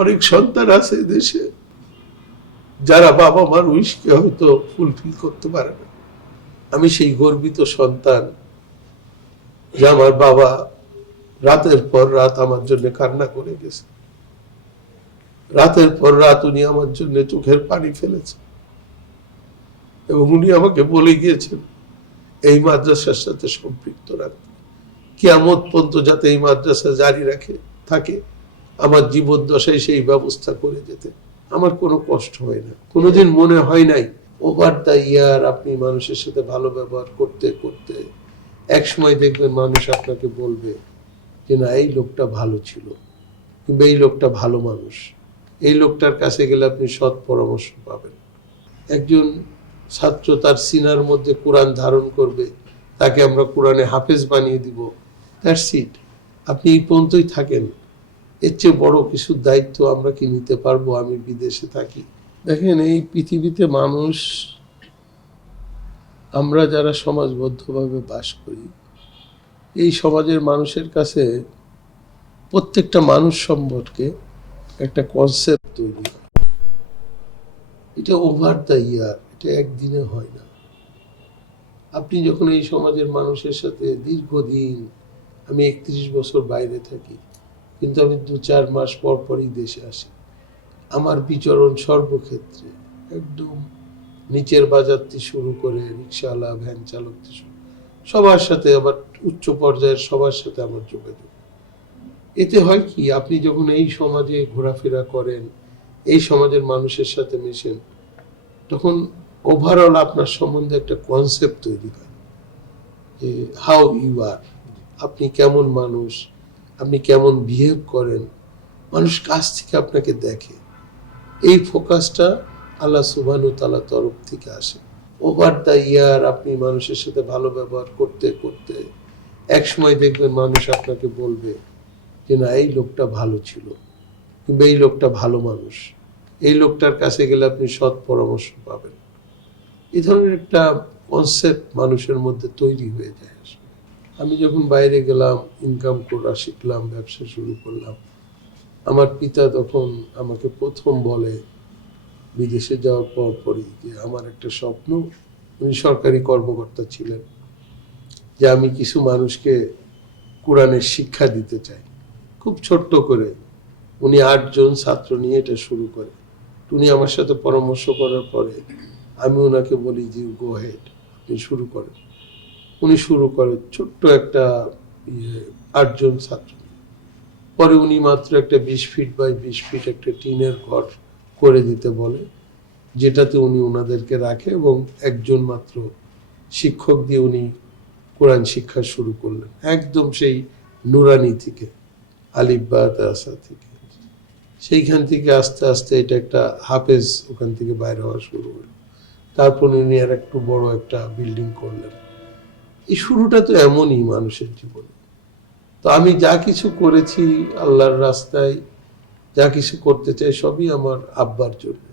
অনেক সন্তান আছে দেশে যারা বাবা মার উইশকে হয়তো ফুলফিল করতে পারে না। আমি সেই গর্বিত সন্তান যে আমার বাবা রাতের পর রাত আমার জন্য কান্না করে গেছে, রাতের পর রাত উনি আমার জন্য চোখের পানি ফেলেছে এবং উনি আমাকে বলে গিয়েছেন এই মাদ্রাসার সাথে সম্পৃক্ত রাখতে, কিয়ামত পর্যন্ত যাতে এই মাদ্রাসা জারি রাখে থাকে, আমার জীবদ্দশায় সেই ব্যবস্থা করে যেতে। আমার কোনো কষ্ট হয় না, কোনোদিন মনে হয় নাই ওভার দ্য ইয়ার আপনি মানুষের সাথে ভালো ব্যবহার করতে করতে এক সময় দেখবেন মানুষ আপনাকে বলবে যে না এই লোকটা ভালো ছিল, কিংবা এই লোকটা ভালো মানুষ, এই লোকটার কাছে গেলে আপনি সৎ পরামর্শ পাবেন। একজন ছাত্র তার সিনার মধ্যে কোরআন ধারণ করবে, তাকে আমরা কোরআনে হাফেজ বানিয়ে দিব, দ্যাটস ইট। আপনি এই পর্যন্তই থাকেন, এর চেয়ে বড় কিছু দায়িত্ব আমরা কি নিতে পারবো? আমি বিদেশে থাকি। দেখেন এই পৃথিবীতে মানুষ, আমরা যারা সমাজবদ্ধভাবে বাস করি, এই সমাজের মানুষের কাছে প্রত্যেকটা মানুষ সম্পর্কে একটা কনসেপ্ট তৈরি হয়। এটা ওভার দ্য ইয়ার, এটা একদিনে হয় না। আপনি যখন এই সমাজের মানুষের সাথে দীর্ঘদিন, আমি 31 বছর বাইরে থাকি, কিন্তু আমি 2-4 মাস পর পরই দেশে আসি। আমার বিচরণ সর্বক্ষেত্রে, একদম নিচের বাজার থেকে শুরু করে রিক্সাওয়ালা, ভ্যান চালক থেকে সবার সাথে, আবার উচ্চ পর্যায়ের সবার সাথে আমার যোগাযোগ। এতে হয় কি, আপনি যখন এই সমাজে ঘোরাফেরা করেন, এই সমাজের মানুষের সাথে মেশেন, তখন ওভারঅল আপনার সম্বন্ধে একটা কনসেপ্ট তৈরি হয় যে হাউ ইউ আর, আপনি কেমন মানুষ, আপনি কেমন বিহেভ করেন, মানুষ কাছ থেকে আপনাকে দেখে। এই ফোকাসটা আল্লাহ সুবহানাহু ওয়া তাআলার তরফ থেকে আসে। ওভার দ্য ইয়ার আপনি মানুষের সাথে ভালো ব্যবহার করতে করতে এক সময় দেখবেন মানুষ আপনাকে বলবে যে না এই লোকটা ভালো ছিল, কিংবা এই লোকটা ভালো মানুষ, এই লোকটার কাছে গেলে আপনি সৎ পরামর্শ পাবেন। এই ধরনের একটা কনসেপ্ট মানুষের মধ্যে তৈরি হয়ে যায়। আমি যখন বাইরে গেলাম, ইনকাম করা শিখলাম, ব্যবসা শুরু করলাম, আমার পিতা তখন আমাকে প্রথম বলে বিদেশে যাওয়ার পর পরই যে আমার একটা স্বপ্ন, উনি সরকারি কর্মকর্তা ছিলেন, যে আমি কিছু মানুষকে কোরআনের শিক্ষা দিতে চাই। খুব ছোট্ট করে উনি 8 জন ছাত্র নিয়ে এটা শুরু করে। উনি আমার সাথে পরামর্শ করার পরে আমি ওনাকে বলি যে গো হেড, আপনি শুরু করেন। উনি শুরু করে ছোট্ট একটা 8 জন ছাত্র। পরে উনি মাত্র একটা 20 ফিট বাই 20 ফিট একটা টিনের ঘর করে দিতে বলে, যেটাতে উনি ওনাদেরকে রাখে, এবং একজন মাত্র শিক্ষক দিয়ে উনি কোরআন শিক্ষা শুরু করলেন, একদম সেই নুরানি থেকে, আলিফ বা তাসা থেকে। সেইখান থেকে আস্তে আস্তে এটা একটা হাফেজ ওখান থেকে বাইরে হওয়া শুরু হলো। তারপর উনি আর একটু বড় একটা বিল্ডিং করলেন। এই শুরুটা তো এমনই মানুষের জীবনে। তো আমি যা কিছু করেছি আল্লাহর রাস্তায়, যা কিছু করতে চাই সবই আমার আব্বার জন্য।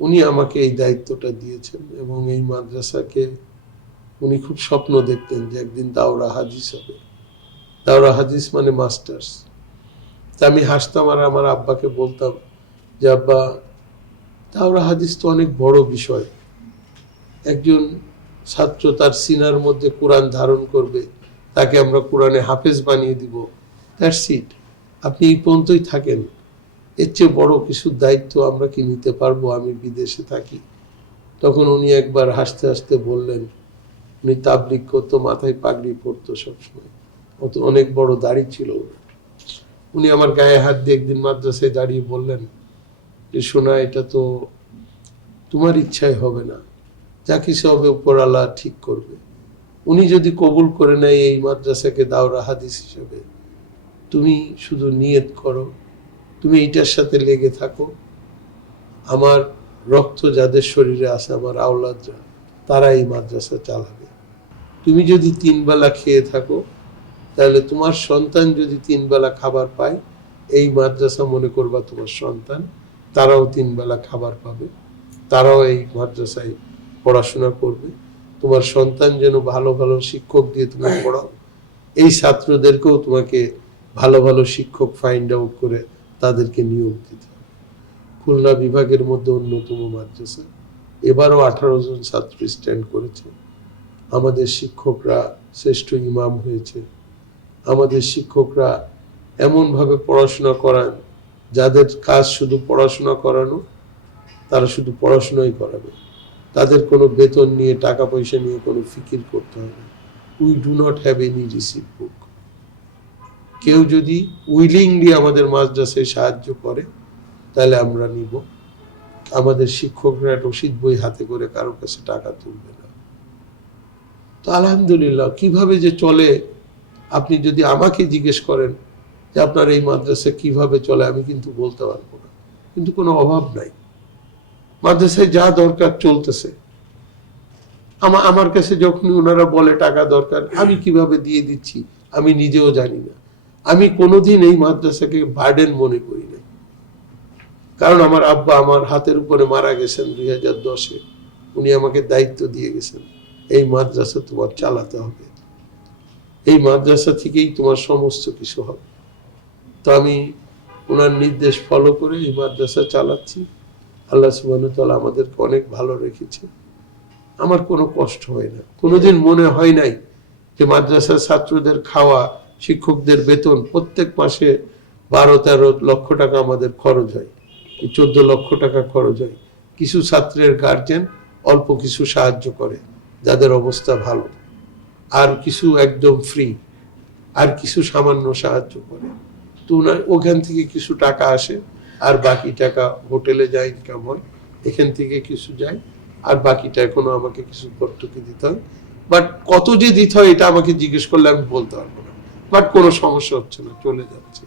উনি আমাকে এই দায়িত্বটা দিয়েছেন, এবং এই মাদ্রাসাকে উনি খুব স্বপ্ন দেখতেন যে একদিন দাওরা হাদিস হবে। দাওরা হাদিস মানে মাস্টার্স। তা আমি হাসতাম আর আমার আব্বাকে বলতাম যে আব্বা, দাওরা হাদিস তো অনেক বড় বিষয়। একজন ছাত্র তার সিনার মধ্যে কোরআন ধারণ করবে, তাকে আমরা কোরআনে হাফেজ বানিয়ে দিব, দ্যাটস ইট। আপনি এই পর্যন্তই থাকেন, এর চেয়ে বড় কিছু দায়িত্ব আমরা কি নিতে পারবো? আমি বিদেশে থাকি। তখন উনি একবার হাসতে হাসতে বললেন, উনি তাবলিগ করতো, মাথায় পাগড়ি পরতো সবসময়, অনেক বড় দাড়ি ছিল। উনি আমার গায়ে হাত দিয়ে একদিন মাদ্রাসায় দাঁড়িয়ে বললেন যে শোনা, এটা তো তোমার ইচ্ছায় হবে না, যা কিছু হবে উপর আল্লাহ ঠিক করবে। উনি যদি কবুল করে নেয় এই মাদ্রাসাকে দাওরা হাদিস হিসেবে, তুমি শুধু নিয়ত করো, তুমি এইটার সাথে লেগে থাকো। আমার রক্ত যাদের শরীরে আছে, আমার আওলাদরা, তারা এই মাদ্রাসা চালাবে। তুমি যদি 3 বেলা খেয়ে থাকো, তাহলে তোমার সন্তান যদি 3 বেলা খাবার পায়, এই মাদ্রাসা মনে করবা তোমার সন্তান, তারাও 3 বেলা খাবার পাবে, তারাও এই মাদ্রাসায় পড়াশোনা করবে। তোমার সন্তান যেন ভালো ভালো শিক্ষক দিয়ে তুমি পড়াও, এই ছাত্রদেরকেও তোমাকে ভালো ভালো শিক্ষক ফাইন্ড আউট করে তাদেরকে নিয়োগ দিতে হবে। খুলনা বিভাগের মধ্যে অন্যতম মাদ্রাসা, এবারও 18 জন ছাত্র স্ট্যান্ড করেছে। আমাদের শিক্ষকরা শ্রেষ্ঠ ইমাম হয়েছে। আমাদের শিক্ষকরা এমনভাবে পড়াশোনা করান, যাদের কাজ শুধু পড়াশোনা করানো, তারা শুধু পড়াশোনাই করাবে। তাদের কোনো বেতন নিয়ে, টাকা পয়সা নিয়ে কোনো ফিকির করতে হয় না। We do not have any receive book. কেউ যদি উইলিংলি আমাদের মাদ্রাসায় সাহায্য করে তাহলে আমরা নিব। আমাদের শিক্ষকরা রসিদ বই হাতে করে কারো কাছে টাকা তুলবে না। তো আলহামদুলিল্লাহ, কিভাবে যে চলে, আপনি যদি আমাকে জিজ্ঞেস করেন যে আপনার এই মাদ্রাসা কিভাবে চলে, আমি কিন্তু বলতে পারবো না। কিন্তু কোনো অভাব নাই, মাদ্রাসায় যা দরকার চলতেছে। আমার কাছে যখন ওনারা বলে টাকা দরকার, আমি কিভাবে দিয়ে দিচ্ছি আমি নিজেও জানি না। আমি কোনোদিন এই মাদ্রাসাকে বার্ডেন মনে করি না, কারণ আমার আব্বা আমার হাতের উপরে মারা গেছেন 2010-এ। উনি আমাকে দায়িত্ব দিয়ে গেছেন, এই মাদ্রাসা তোমার চালাতে হবে, এই মাদ্রাসা থেকেই তোমার সমস্ত কিছু হবে। তো আমি ওনার নির্দেশ ফলো করে এই মাদ্রাসা চালাচ্ছি। আল্লাহ সুবহানাহু ওয়া তাআলা আমাদেরকে অনেক ভালো রেখেছে। আমার কোনো কষ্ট হয় না, কোনোদিন মনে হয় নাই যে মাদ্রাসার ছাত্রদের খাওয়া, শিক্ষকদের বেতন, প্রত্যেক মাসে 12-13 লক্ষ টাকা আমাদের খরচ হয়, 14 লক্ষ টাকা খরচ হয়। কিছু ছাত্রের গার্জেন অল্প কিছু সাহায্য করে যাদের অবস্থা ভালো, আর কিছু একদম ফ্রি, আর কিছু সামান্য সাহায্য করে। তো ওখান থেকে কিছু টাকা আসে, আর বাকি টাকা হোটেলে যায়, ইনকাম হয়, এখান থেকে কিছু যায়, আর বাকিটা এখনো আমাকে কিছু ভর্তুকি দিতে হয়। বাট কত যে দিতে হয় এটা আমাকে জিজ্ঞেস করলে আমি বলতে পারবো না। বাট কোনো সমস্যা হচ্ছে না, চলে যাচ্ছে।